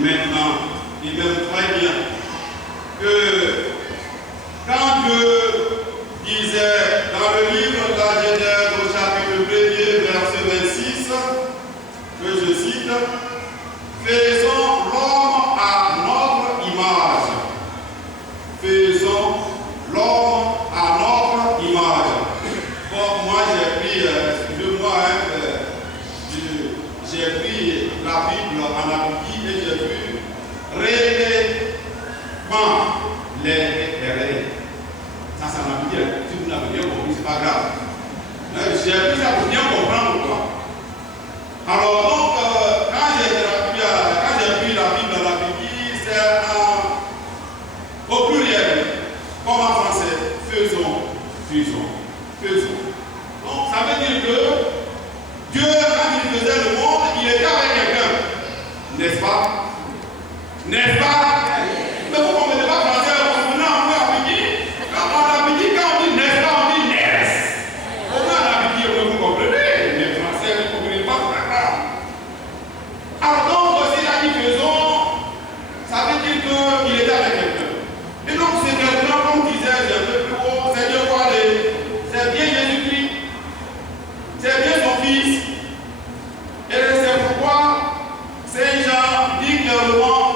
maintenant. Il m'aime très bien que quand Dieu disait dans le livre de la Genèse au chapitre 1er, verset 26, que je cite, faisons l'homme à notre image. Faisons l'homme à notre image. Bon, moi j'ai pris, excusez-moi, j'ai pris la Bible en Abidi et j'ai vu réellement les règles. Ça m'a dit, si vous n'avez bien compris, c'est pas grave. J'ai pris ça pour bien comprendre quoi. Alors donc, quand j'ai pris la Bible en Abidi, c'est au pluriel, comme en français, faisons. Donc ça veut dire que Dieu, quand il faisait le monde, il était avec quelqu'un. N'est-ce pas? N'est-ce pas? Mais vous ne comprenez pas français, vous comprenez un peu Abidi. Quand on dit n'est-ce pas, on dit n'est-ce. Comment Abidi, vous comprenez? Mais français, vous ne comprenez pas, c'est pas grave. Alors donc, s'il a dit faisons, ça veut dire qu'il était avec quelqu'un. Et donc, c'est quelqu'un, comme disait un peu plus haut, c'est Dieu quoi, c'est bien Jésus-Christ. C'est bien son fils. Et c'est pourquoi Saint Jean dit clairement,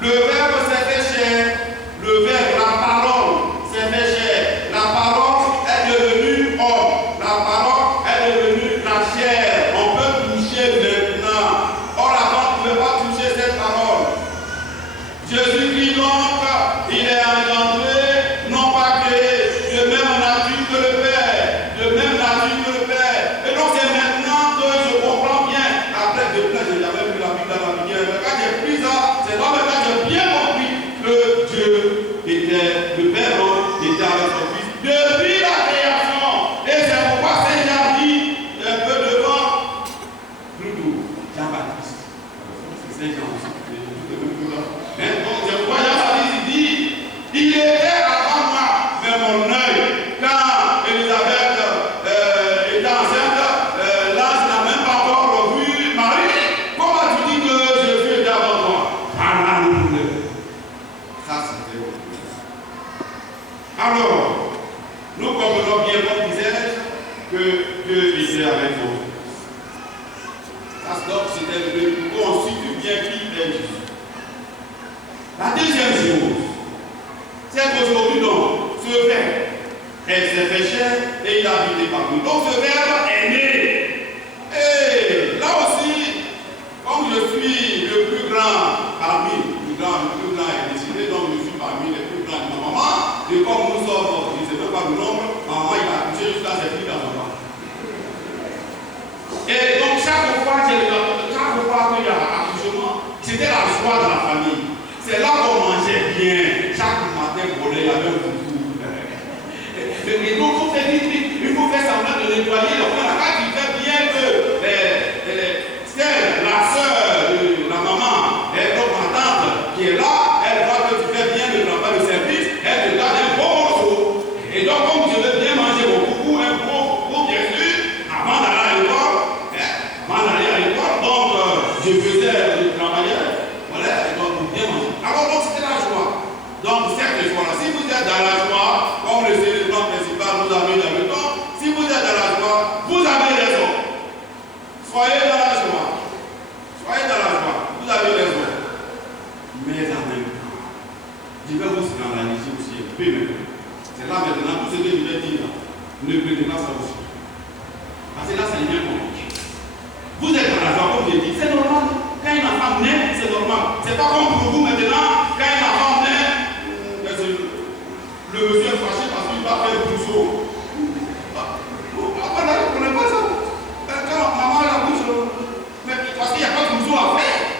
le Verbe s'est fait chair, le Verbe, la parole s'est fait chair, la parole est devenue homme, la parole est devenue la chair. On peut toucher maintenant. Or avant, on ne pouvait pas toucher cette parole. Jésus-Christ donc, il est engendré, non pas créé, de même nature que le Père, de même nature que le Père. Et donc c'est maintenant que je comprends bien. Après, depuis là, je n'ai jamais vu la Bible dans ma vie. Mais quand j'ai pris ça, c'est là maintenant que j'ai bien compris que Dieu était, le Père était avec son Fils depuis la création. Et c'est pourquoi Saint Jean dit un peu devant, plutôt Jean-Baptiste. C'est Saint Jean aussi. Donc c'est pourquoi Jean-Baptiste dit, il était avant moi, mais mon œil, quand Élisabeth était enceinte, l'ange n'a même pas encore vu Marie. Comment tu dis que Jésus était avant toi? Ça c'était autre chose. Alors, nous comprenons bien, comme disais-je, que Dieu était avec nous. Ça donc c'était le constitue bien qui est Jésus. La deuxième chose, c'est qu'aujourd'hui, donc, ce Verbe, elle s'est fait chair et il a habité parmi nous. Donc ce Verbe est né. Et là aussi, comme je suis le plus grand parmi, le plus grand est décidé, donc je suis parmi les plus grands de ma maman. Et comme nous sommes, je ne sais même pas le nombre, maman il a touché jusqu'à ses filles dans ma maman. Et donc chaque fois qu'il y a accouchement, c'était la joie de la famille. C'est là qu'on mangeait bien. Chaque matin, il y avait un coucou. Et donc, il faut faire semblant de nettoyer. Quand il fait bien que la soeur de la maman, et donc ma tante qui est là, elle voit que tu fais bien le travail de service, elle te donne un bon morceau. Et donc, comme je veux bien manger mon coucou, un gros coucou, bien sûr, avant d'aller à l'école, donc je travaillais. Voilà, et donc bien manger. Alors donc c'était la joie. Donc cette joie-là, si vous êtes dans la joie, comme le célébrant principal nous a mis dans le temps, si vous êtes dans la joie, vous avez raison. Soyez dans la joie. Soyez dans la joie. Vous avez raison. Mais en même temps, je vais vous scandaliser aussi un peu maintenant. C'est là maintenant, tout ce que je vais dire, ne prenez pas ça aussi. Parce que là, c'est bien compliqué. Vous êtes dans la joie, comme je dis, c'est normal. Quand une femme naît, c'est normal. C'est pas comme pour vous maintenant, quand une femme naît, le monsieur est fâché parce qu'il va faire le trousseau. Après, là, vous ne connaissez pas ça. Quand maman la bouche, parce qu'il n'y a pas de trousseau à faire.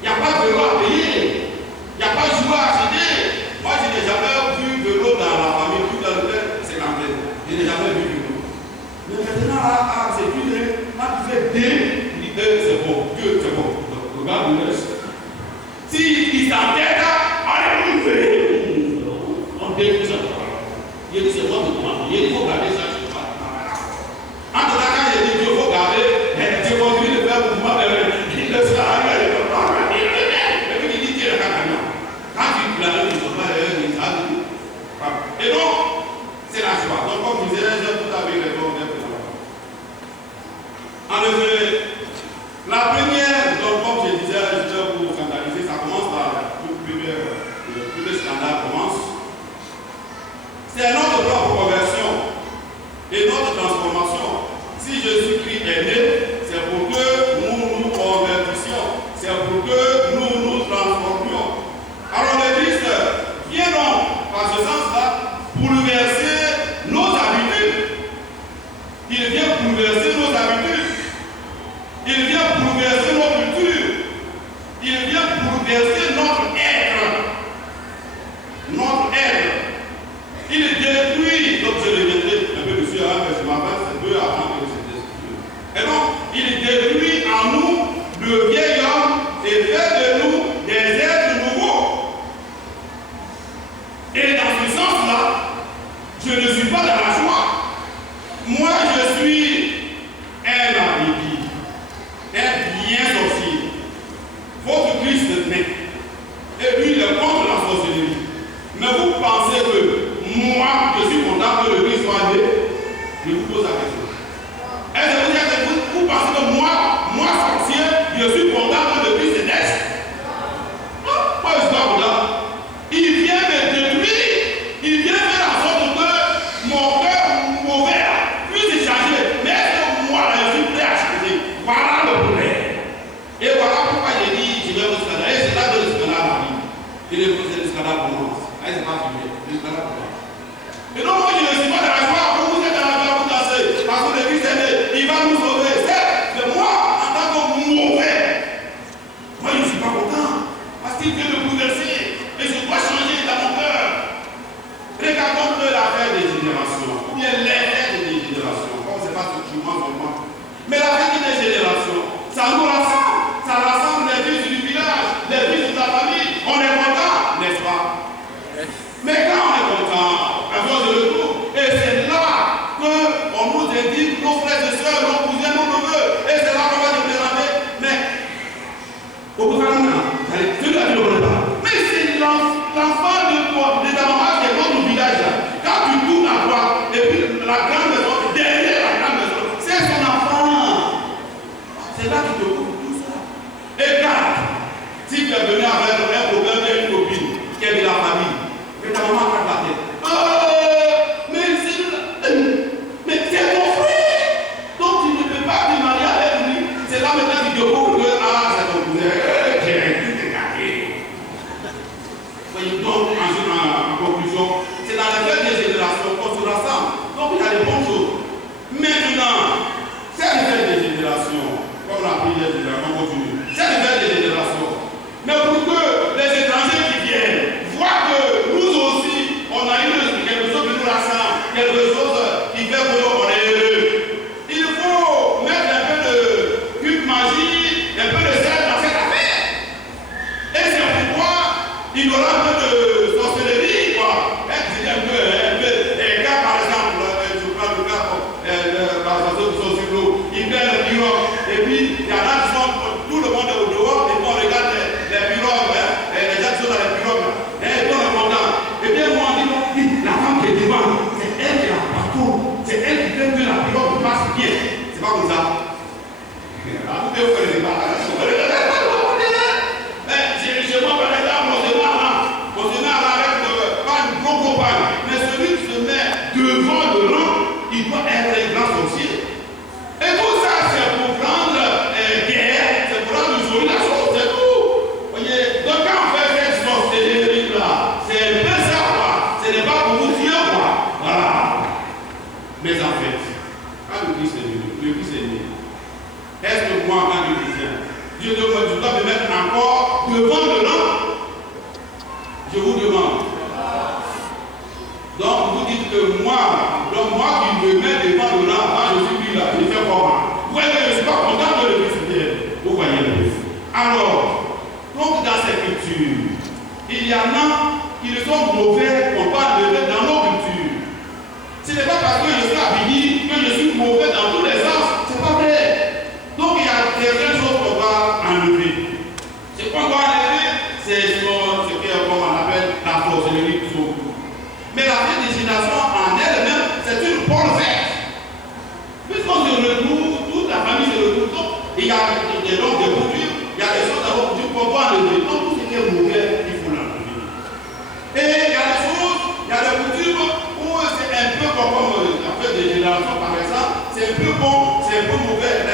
Il n'y a pas de vélo à payer. Il n'y a pas de jouet à acheter. Moi, je n'ai jamais vu de vélo dans la famille, tout dans le père, c'est l'antenne. Je n'ai jamais vu de vélo. Mais maintenant, là, c'est plus quand tu fais D, c'est bon, Dieu, c'est bon. Donc, regarde le reste. Si est né, c'est pour que nous nous convertissions, c'est pour que nous nous transformions. Alors le Christ vient donc, par ce sens-là, bouleverser nos habitudes. Il vient bouleverser nos habitudes. Il vient bouleverser nos cultures. Il vient bouleverser notre être. Notre être. Il détruit, donc je le mettrai un peu dessus, hein, parce que je m'appelle, c'est peu avant que c'était sûr. Et donc, il détruit en nous le vieil homme et fait de nous des êtres nouveaux. Et dans ce sens-là, je ne suis pas dans la joie. Moi, je suis un alibi, un bien sorcier. Votre Christ naît. Et lui, il est contre la sorcellerie. Mais vous pensez que moi, je suis content que le Christ soit né? Je vous pose la question. Est-ce que vous pensez que moi, sorcier, je suis content que le Christ naisse? Non, moi, je suis pas content. Il vient me détruire. Il vient faire en sorte que mon cœur mauvais puisse changer. Mais est-ce que moi, là, je suis prêt à changer? Voilà le problème. Et voilà pourquoi j'ai dit, je vais au scandale. Et c'est là que le scandale arrive. Et le scandale commence. C'est pas fini. Le scandale commence. Et donc, moi, je ne suis pas dans la joie. Vous êtes dans la joie, vous dansez. Parce que le Christ est né. Il va nous sauver. C'est moi, en tant que mauvais. Moi, je ne suis pas content. Parce qu'il vient me bouleverser. Et je dois changer dans mon cœur. Regardons un peu l'affaire des générations. Ou bien l'affaire des générations. Comme c'est pas structurellement seulement. Mais l'affaire des générations, ça nous rassemble. Ça rassemble les fils du village, les fils de la famille. On est content, n'est-ce pas? Mais quand on est content, à cause de retour, et c'est là qu'on nous indique nos frères et sœurs, nos cousins, nos neveux. Et c'est là qu'on va se présenter. Mais, au bout d'un moment, celui là qui ne le connaît pas. Mais c'est l'enfant de ta maman qui est dans notre village là. Quand tu tournes à droite, et puis la grande maison, derrière la grande maison, c'est son enfant. C'est là qu'il te couvre tout ça. Et quand, si tu es venu avec un problème et une copine qui est de la famille, mais ta maman frappe la tête. Mais c'est ton frère. Donc tu ne peux pas te marier avec lui. C'est là maintenant qu'il te couvre que c'est ton cousin. Voyez donc en conclusion, c'est dans les fêtes des générations qu'on se rassemble. Donc il y a des bonnes choses. Maintenant, c'est les fêtes des générations. Comme la prière des générations, on continue. C'est les fêtes des générations. Mais pour que les étrangers qui viennent voient que nous aussi, on a eu quelque chose qui nous rassemble, quelque chose qui fait qu'on est heureux. Il faut mettre un peu de culte magie, un peu de sel dans cette affaire. Et c'est pourquoi il y aura un peu de sorcellerie, quoi. C'est un peu, quand par exemple, je prends le cas, par exemple, qui sont sur l'eau, ils prennent le pirogue, et puis il y en a qui sont, tout le monde est au dehors, et puis on regarde les pirogues, les gens qui sont dans les pirogues, et puis on est content. Et bien moi, on dit, la femme qui est devant, c'est elle qui est en partout, c'est elle qui fait que la pirogue passe bien. C'est pas comme ça. Vous pouvez faire les débats. Mais chez moi, par exemple, on se met avec pas une grande compagne, mais celui qui se met devant le rang, il doit être un grand sorcier. Et tout ça, c'est pour prendre guerre, c'est pour rendre jolie la chose, c'est tout. Vous voyez, donc quand on fait cette sorcellerie-là, c'est un peu ça, quoi. Ce n'est pas pour vous tuer, quoi. Voilà. Mais en fait, quand le Christ est venu, est-ce que moi, en tant que chrétien, je dois me mettre encore devant le rang? Je vous demande. Donc vous dites que moi qui me mets devant le rang, quand je suis là, je fais comment? Vous voyez que je ne suis pas content de le Christ. Vous voyez. Alors, donc dans cette culture, il y en a qui ne sont mauvais qu'on va lever dans nos cultures. Ce n'est pas parce que je suis habillé que je suis mauvais dans tous les sens. C'est pas vrai. Donc il y a certaines choses qu'on va enlever. Ce qu'on doit enlever, c'est ce qu'on appelle la sorcellerie. Mais la prédestination en elle-même, c'est une bonne fête. Puisqu'on se retrouve, toute la famille se retrouve, donc il y a des langues de couture, il y a des choses à couture qu'on va enlever. Donc tout ce qui est mauvais, il faut l'enlever. Et il y a des choses, il y a des coutumes où c'est un peu comme la fête des générations par exemple, c'est un peu bon, c'est un peu mauvais.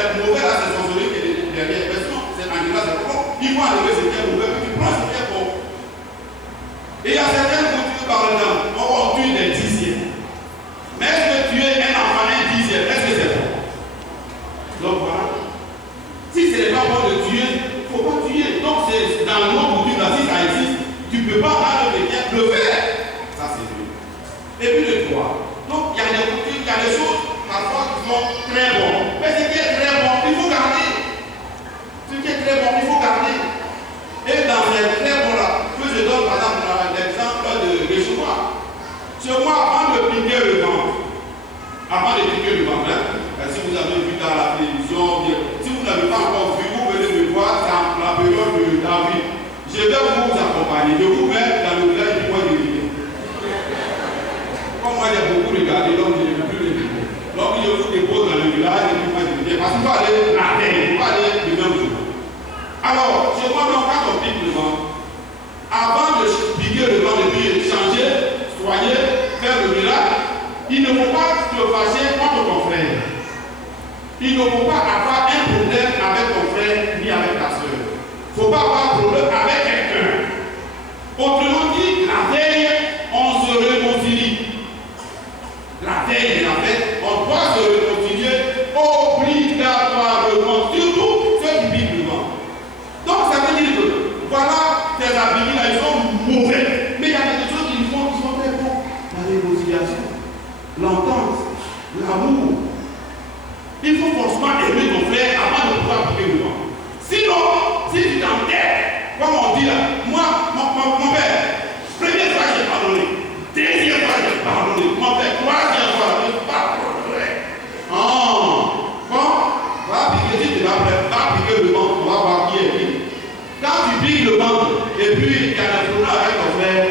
Donc voilà. Si ce n'est pas bon de tuer, il ne faut pas tuer. Donc c'est dans le monde où tu si ça existe, tu ne peux pas avoir le faire. Ça c'est vrai. Et puis le droit. Donc il y a des choses parfois qui sont très bonnes. Mais ce qui est très bon, il faut garder. Ce qui est très bon, il faut garder. Et dans ces très bons là, que je donne par exemple l'exemple de chez moi. Chez moi, avant de piquer le ventre, si vous avez vu dans la télévision, si vous n'avez pas encore vu, vous venez me voir dans la période de David. Je vais vous accompagner. Je vous mets dans le village du mois de Guinée. Comme moi j'ai beaucoup regardé, donc je ne veux plus le dire. Donc je vous dépose dans le village du mois de Guinée. Parce qu'il faut aller la terre, il faut aller le même jour. Alors, je vois donc quand on pique le ventre, avant de piquer le ventre et puis changer, soigner, faire le miracle, il ne faut pas te fâcher contre ton frère. Il ne faut pas avoir un problème avec ton frère ni avec ta soeur. Il ne faut pas avoir un problème avec quelqu'un. Autrement dit, la veille, on se réconcilie. La veille de la fête, on doit se réconcilier obligatoirement, surtout ceux qui vivent devant. Donc ça veut dire que, voilà, tes habits là, ils sont mauvais. Mais il y a des choses qu'ils font qui sont très bons. La réconciliation, l'entente, l'amour. Il faut forcément aimer ton frère avant de pouvoir piquer le vent. Sinon, si tu t'entêtes, comme on dit là, moi, mon père, première fois j'ai pardonné, deuxième fois j'ai pardonné, mon père, troisième fois je n'ai pas pardonné. Bon, va piquer, si tu vas piquer le vent, on va voir qui est qui. Quand tu piques le vent, et puis il y a un problème avec ton frère,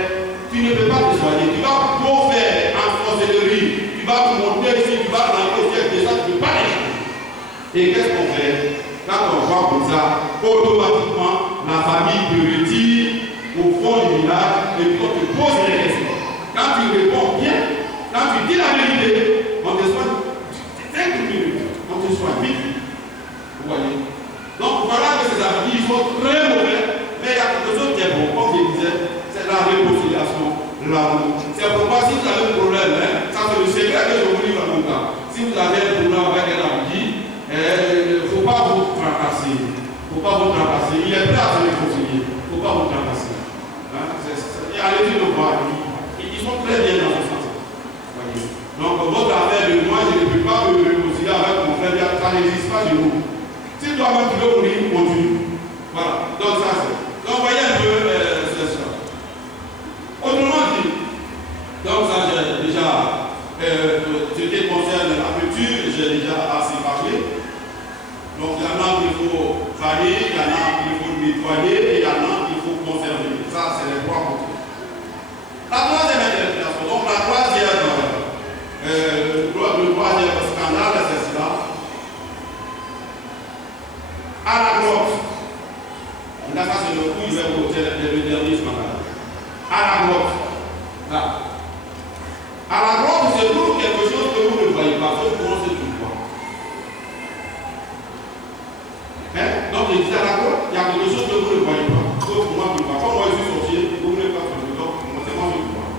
tu ne peux pas te soigner, tu vas trop faire en sorcellerie, tu vas monter ici, tu vas rentrer au ciel, déjà tu ne peux pas les. Et qu'est-ce qu'on fait? Quand on voit comme ça, automatiquement, la famille te retire au fond du village et puis on te pose des questions. Quand tu réponds bien, quand tu dis la vérité, on te soigne 5 minutes, on te soigne vite. Vous voyez? Donc voilà que ces amis sont très mauvais, mais il y a quelque chose qui est bon, comme je disais, c'est la réconciliation, l'amour. C'est pourquoi si vous avez un problème, ça c'est le secret que je vous livre en tout cas. Si vous avez un problème avec un ami, il ne faut pas vous tracasser. Il ne faut pas vous tracasser. Il est prêt à se réconcilier. Il ne faut pas vous tracasser. Allez-y le voir. Ils sont très bien dans ce sens. Voyez. Donc, votre affaire de moi, je ne peux pas me réconcilier avec mon frère. Ça n'existe pas chez vous. Si toi-même tu veux mourir, continue. Voilà. Donc, ça c'est. Donc, voyez un peu ça. Autrement dit, donc, ça j'ai déjà. Ce qui concerne la culture, j'ai déjà assez parlé. Donc il y en a qu'il faut varier, il y en a qu'il faut nettoyer et il y en a qu'il faut conserver. Ça, c'est les trois côtés. La troisième interprétation, donc la troisième, le troisième scandale, c'est cela. À la grotte. Là, ça c'est le coup, il va vous dire le dernier scandale. À la grotte. Là. À la grotte, c'est toujours quelque chose que vous ne voyez pas, sauf que c'est tout voir. Donc, il dit à la grotte, il y a quelque chose que vous ne voyez pas, sauf que moi je ne vois pas. Comme moi je suis sorcier, vous ne voulez pas sortir, donc c'est moi je ne vois.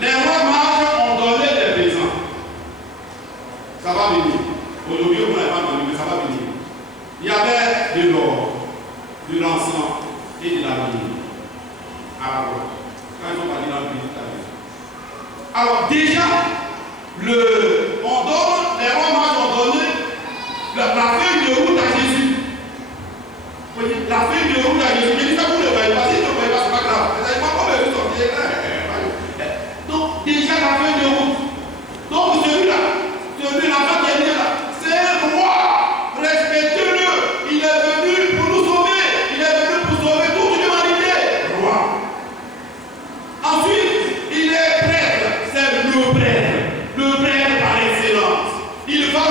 Les rois mages ont donné des paysans. Ça va venir. Aujourd'hui, vous n'avez pas donné, mais ça va venir. Il y avait de l'or, de l'encens et de la vanille à la grotte. Quand ils sont partis dans le pays, alors déjà, les rois mages ont donné la feuille de route à Jésus. Vous voyez, la feuille de route à Jésus. Mais ça vous ne le voyez pas, si vous ne le voyez pas, ce n'est pas grave. Vous n'avez pas comment vous sortir. Donc déjà la feuille de route. Donc celui-là, l'enfant qui est né là, c'est un roi. Respectez-le. Il est venu pour nous sauver. Il est venu pour sauver toute l'humanité. Roi. Ensuite, il est prêtre. C'est le prêtre par excellence. Il va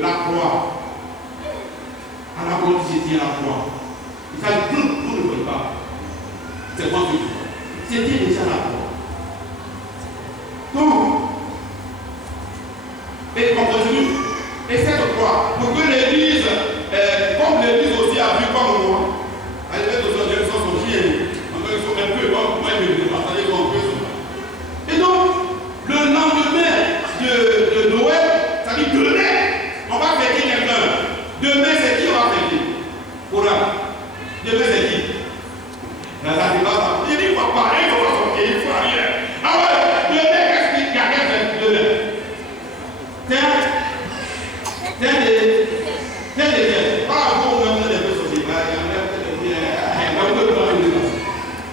la croix. À la croix, j'ai dit la croix. Il fallait que vous ne voyez pas. C'est moi qui dis. C'était déjà la croix. Donc, et on continue. Et cette croix, pour que l'Église, comme l'Église aussi a vu comme moi, elle fait aussi des choses sont chiennes. Ils sont un peu, moi je vais partager un peu. Et donc, le lendemain de Noël, ça dit demain, on va fêter quelqu'un. Demain, c'est qui on va fêter? Coran. Demain, c'est qui? Il dit, il faut parler, il faut pas sortir, il faut rien. Ah ouais, demain, qu'est-ce qu'il y a qu'à faire demain?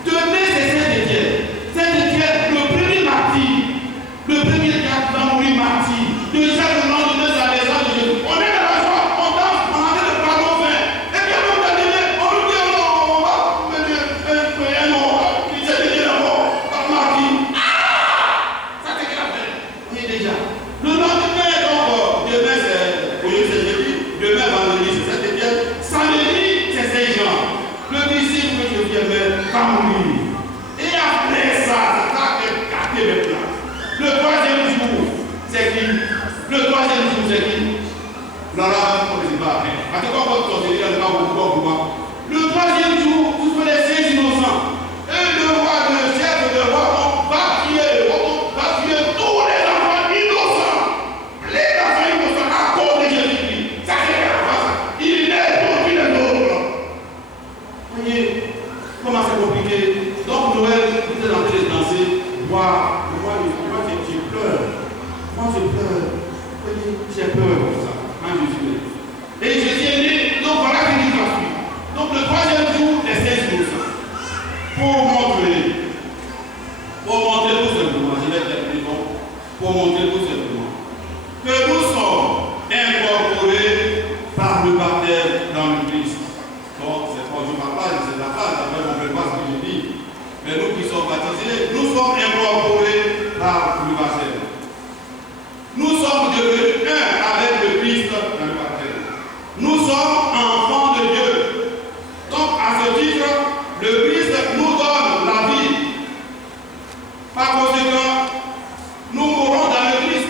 Demain, c'est Saint-Étienne. Saint-Étienne, le premier martyr, le premier qui a mouru martyr. Déjà le lendemain, c'est la maison de Jésus. On est dans la joie, on danse, on a le pardon vin. Et bien, on va dire, on nous dit, on va payer un mort, il s'est dit la mort, par martyr. Ça c'est grave. On est déjà. Le lendemain, donc, demain, c'est jeudi, demain, vendredi, c'est Saint-Étienne. Samedi, c'est Saint-Jean. Le disciple que je viens va mourir. Et après ça, c'est ça qui est gâté maintenant. Le troisième jour, c'est qui? Le troisième jour, c'est qui? Non, là, on ne sait pas. En tout cas, on va considérer le cas où le troisième jour, vous sont les 16 innocents. Et le roi, le chef de roi, on va tuer tous les enfants innocents. Les enfants innocents à cause de Jésus-Christ. Ça, c'est grave. Il est pour tous les autres. Vous voyez comment c'est compliqué. Donc, Noël, vous êtes en train de danser. Moi, j'ai peur. Moi, j'ai peur. J'ai peur pour ça. Quand Jésus est. Et Jésus est né. Donc, voilà ce qui va suivre. Donc, le troisième jour, les 16 innocents. Pour montrer tout simplement, je vais terminer donc, pour montrer tout simplement que nous sommes incorporés par le baptême dans le Christ. Donc, c'est pas je partage, c'est la phrase, après on ne fait pas ce que je dis. Mais nous qui sommes baptisés, nous sommes incorporés par le baptême. Nous sommes devenus un avec le Christ dans le baptême. Nous sommes enfants de Dieu. Donc, à ce titre, le Christ nous donne la vie. Par conséquent, nous mourrons dans le Christ.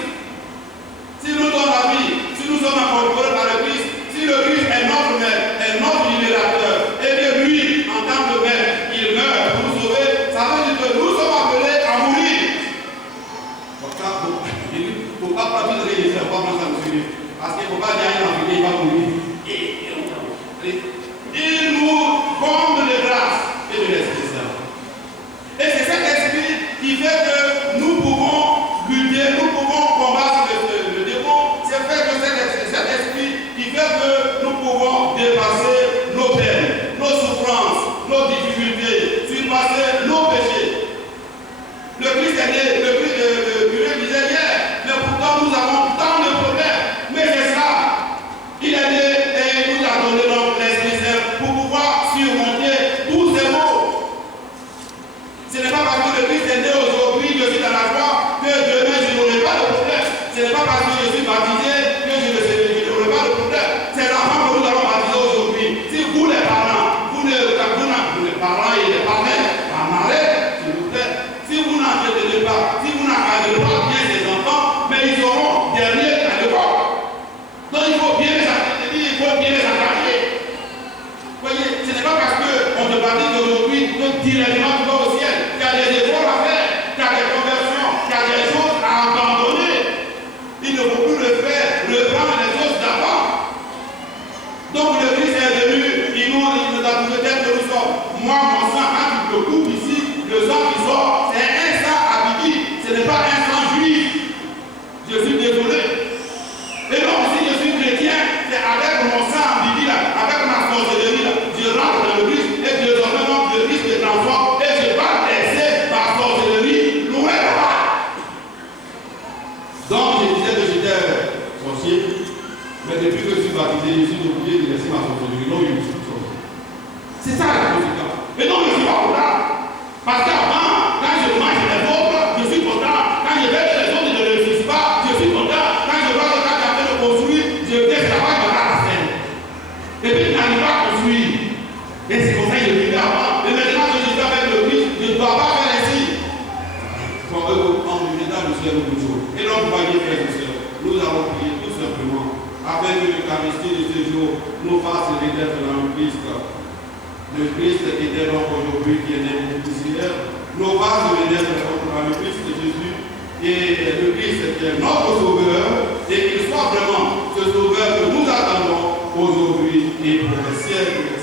Si nous donne la vie, si nous sommes incorporés par le Christ, si le Christ est notre maître, est notre libérateur, et que lui, en tant que maître, il meurt pour nous sauver, ça veut dire que nous sommes appelés à mourir. Donc ça, il ne faut pas prendre de Jésus, il ne faut pas prendre ça de Jésus. Parce qu'il ne faut pas dire à un il va mourir. Il nous comble de grâce et de l'Esprit Saint. Et c'est cet esprit qui fait que nous pouvons lutter, nous pouvons combattre le démon. C'est fait que cet esprit qui fait que nous pouvons dépasser nos peines, nos souffrances, nos difficultés, surpasser nos péchés. Le Christ est né, le curé disait hier, mais pourtant nous avons tant de problèmes. Mais c'est ça. Il est né et il nous a donné donc l'Esprit Saint pour pouvoir surmonter tous ces maux. Ce n'est pas parce que le Christ est né aujourd'hui, je suis dans la joie, que demain je n'aurai pas de problème. Ce n'est pas parce que je suis baptisé que je n'aurai pas de problème. C'est l'enfant que nous allons baptiser aujourd'hui. Si vous les parents, vous les parents et les parents, en arrêt, s'il vous plaît. Si vous n'entendez pas, si vous n'encadrez pas bien ces enfants, mais ils seront derniers à l'époque. Donc il faut bien les encadrer, il faut bien les encadrer. Vous voyez, ce n'est pas parce qu'on te baptise aujourd'hui que directement tu vas au ciel. Il y a des efforts à faire, il y a des conversions, il y a des choses à abandonner. Il ne faut plus le faire, reprendre les choses d'avant. Donc le Christ est venu, il nous a trouvé tel que nous sommes. Moi, mon sang, quand tu te coupes ici, le sang qui sort, c'est un sang abidi, ce n'est pas un sang juif. Je suis désolé. Et donc, si je suis chrétien, c'est avec mon sang abidi là, avec ma sorcellerie là, je rentre dans le Christ et désormais le Christ me transforme et je vais laisser ma sorcellerie loin là-bas. Donc, je disais que j'étais sorcier, mais depuis que je suis baptisé, je suis obligé de laisser ma sorcellerie. Non, je suis sorcier. C'est ça la conséquence. Et donc, je ne suis pas content. Parce qu'avant, quand je mange les autres, je suis content. Quand je vais les autres, je ne réussis pas, je suis content. Quand je vois le gars qui a fait le du ciel au jour. Et donc, voyez, frères et sœurs, nous allons prier tout simplement afin que l'Eucharistie de ce jour nous fasse renaître dans le Christ. Le Christ qui était donc aujourd'hui, qui est né poussière, nous fasse renaître dans le Christ de Jésus. Et le Christ qui est notre sauveur, et qu'il soit vraiment ce sauveur que nous attendons aujourd'hui et pour le ciel.